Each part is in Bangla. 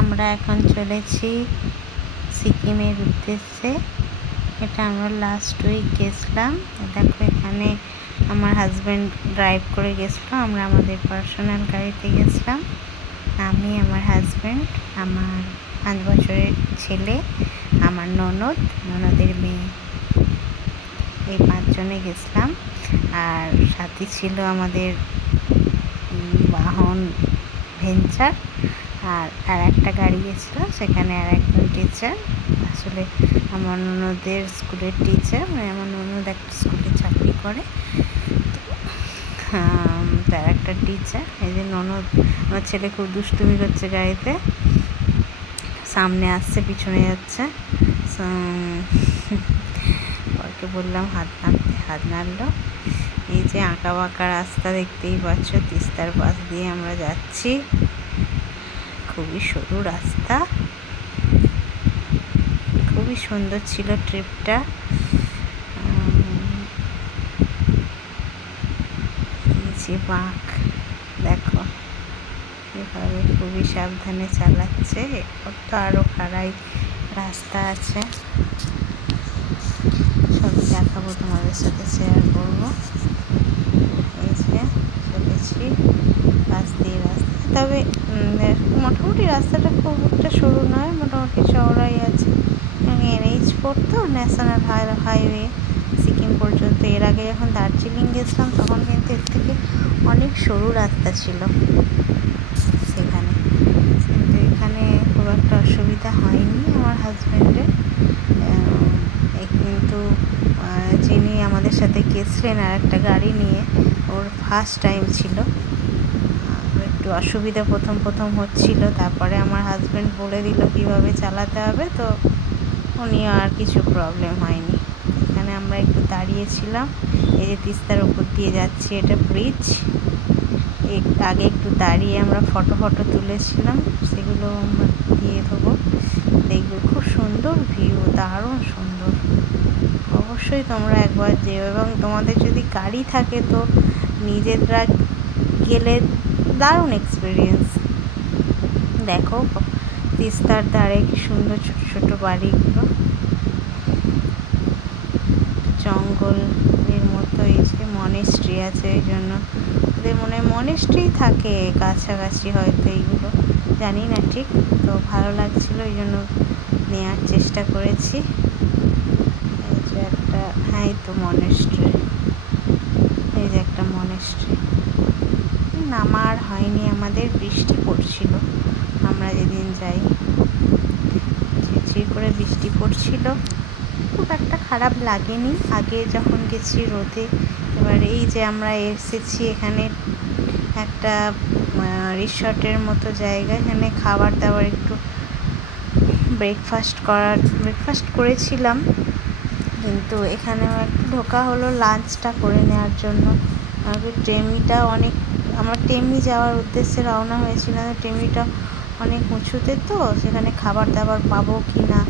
আমরা এখন চলেছি সিকিমের উদ্দেশ্যে। এটা আমরা লাস্ট উইক গেছিলাম। দেখো এখানে আমার হাজব্যান্ড ড্রাইভ করে গেছিলো, আমরা আমাদের পার্সোনাল গাড়িতে গেছিলাম। আমি, আমার হাজব্যান্ড, আমার 5 বছরের ছেলে, আমার ননদের মেয়ে, এই 5 জনে গেছিলাম। আর সাথে ছিল আমাদের বাহন ভেঞ্চার, আর একটা গাড়ি গেছিলো, সেখানে আর একজন টিচার, আসলে আমার ননদের স্কুলের টিচার, মানে আমার ননদ একটা স্কুলে চাকরি করে, তার একটা টিচার। এই যে ননদ, আমার ছেলে খুব দুষ্টুমি করছে গাড়িতে, সামনে আসছে পিছনে যাচ্ছে। ওকে বললাম হাত নাড়তে, হাত নাড়লো। এই যে আঁকা বাঁকা রাস্তা দেখতেই পাচ্ছ, তিস্তার পাশ দিয়ে আমরা যাচ্ছি। খুবই সরু রাস্তা, খুবই সুন্দর ছিল ট্রিপটা। এই যে বাঁক দেখো, এভাবে খুবই সাবধানে চালাচ্ছে। তো আরও খাড়াই রাস্তা আছে, সব দেখাবো, তোমাদের সাথে শেয়ার করবো। এই যে চলেছি পাশ দিয়ে রাস্তা, তবে মোটামুটি রাস্তাটা খুব একটা সরু নয়, মোটামুটি চওড়াই আছে। NH4 তো ন্যাশনাল হাইওয়ে সিকিম পর্যন্ত। এর আগে যখন দার্জিলিং গেছিলাম তখন কিন্তু এর থেকে অনেক সরু রাস্তা ছিল সেখানে, কিন্তু এখানে খুব একটা অসুবিধা হয়নি আমার হাজব্যান্ডের। কিন্তু যিনি আমাদের সাথে গেছিলেন আর একটা গাড়ি নিয়ে, ওর ফার্স্ট টাইম ছিল, একটু অসুবিধা প্রথম হচ্ছিল। তারপরে আমার হাজব্যান্ড বলে দিল কীভাবে চালাতে হবে, তো উনি আর কিছু প্রবলেম হয়নি। এখানে আমরা একটু দাঁড়িয়েছিলাম, এই যে তিস্তার উপর দিয়ে যাচ্ছি, এটা ব্রিজ। আগে একটু দাঁড়িয়ে আমরা ফটো তুলেছিলাম, সেগুলো আমরা দিয়ে দেবো, দেখবে খুব সুন্দর ভিউ, দারুণ সুন্দর। অবশ্যই তোমরা একবার যেও, এবং তোমাদের যদি গাড়ি থাকে তো নিজেরা গেলে দারুণ এক্সপিরিয়েন্স। দেখো তিস্তার ধারে কি সুন্দর ছোট ছোট বাড়িগুলো, জঙ্গলের মতো। এই যে মনেস্ট্রি আছে, এই জন্য ওদের মনে হয় মনেস্ট্রি থাকে কাছাকাছি, হয়তো এইগুলো জানি না ঠিক। তো ভালো লাগছিলো, এই জন্য নেওয়ার চেষ্টা করেছি। এই যে একটা, হ্যাঁ এই তো মনেস্ট্রি, এই যে একটা মনেস্ট্রি। নামার হয়নি আমাদের, বৃষ্টি পড়ছিল আমরা যেদিন যাই, ঝিরঝির করে বৃষ্টি পড়ছিল, খুব একটা খারাপ লাগেনি আগে যখন গেছি রোদে। এবার এই যে আমরা এসেছি এখানে একটা রিসর্টের মতো জায়গা, এখানে খাবার দাবার একটু ব্রেকফাস্ট করেছিলাম, কিন্তু এখানেও একটু ঢোকা হলো লাঞ্চটা করে নেওয়ার জন্য। আমার টেমনি যাওয়ার উদ্দেশ্যে রওনা হয়েছিলাম। টেমনিটা অনেক উঁচুতে, তো সেখানে খাবার দাবার পাবো কি না,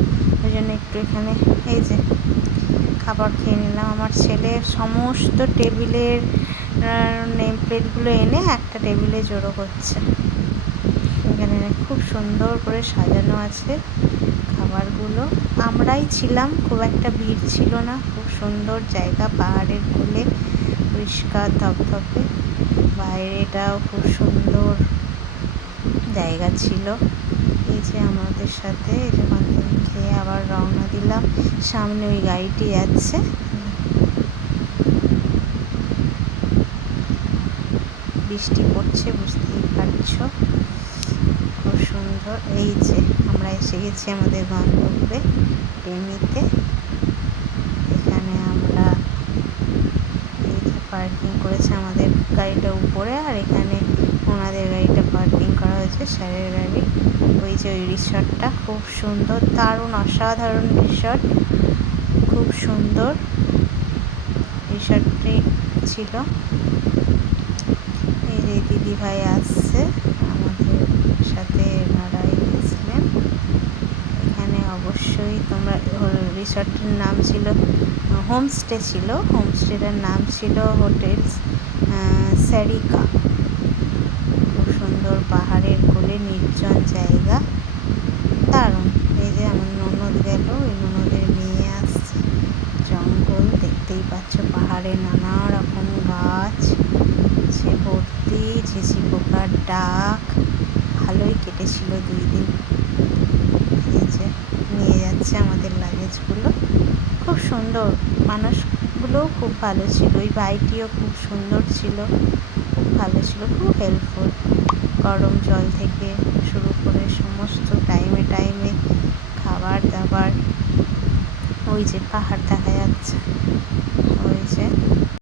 ওই জন্য একটু এখানে এই যে খাবার খেয়ে নিলাম। আমার ছেলে সমস্ত টেবিলের নেম প্লেটগুলো এনে একটা টেবিলে জড়ো করছে। এখানে খুব সুন্দর করে সাজানো আছে খাবারগুলো। আমরাই ছিলাম, খুব একটা ভিড় ছিল না, খুব সুন্দর জায়গা, পাহাড়ের কোলে, পরিষ্কার ধপধপে, বাইরেটাও খুব সুন্দর জায়গা ছিল। এই যে আমাদের সাথে যখন খেয়ে আবার রওনা দিলাম, সামনে ওই গাড়িটি যাচ্ছে, বৃষ্টি পড়ছে বুঝতেই পারছো, খুব সুন্দর। এই যে আমরা এসে গেছি আমাদের গন্তব্যে টেমনিতে। এখানে আমরা এই যে পার্কিং করেছে আমাদের গাড়িটা উপরে, আর এখানে ওনাদের গাড়িটা পার্কিং করা হয়েছে, স্যারের গাড়ি। ওই যে ওই রিসর্টটা খুব সুন্দর, দারুণ অসাধারণ রিসর্ট, খুব সুন্দর রিসর্টটি ছিল। এই যে দিদি ভাই আসছে আমাদের সাথে, এনারাই গেছিলেন। এখানে অবশ্যই তোমরা, রিসর্টের নাম ছিল, হোমস্টে ছিল, হোমস্টেটার নাম ছিল হোটেলস স্যারিকা। খুব সুন্দর পাহাড়ের কোলে নির্জন জায়গা, নানা রকম গাছ, সে ভর্তি ঝিঝি পোকার ডাক। ভালোই কেটেছিল 2 দিন। এই যে নিয়ে যাচ্ছে আমাদের লাগেজগুলো, খুব সুন্দর। মানুষগুলোও খুব ভালো ছিল, ওই ভাইটিও খুব সুন্দর ছিল, খুব ভালো ছিল, খুব হেল্পফুল। গরম জল থেকে শুরু করে সমস্ত টাইমে টাইমে খাবার দাবার। ওই যে পাহাড় দেখা যাচ্ছে, ওই যে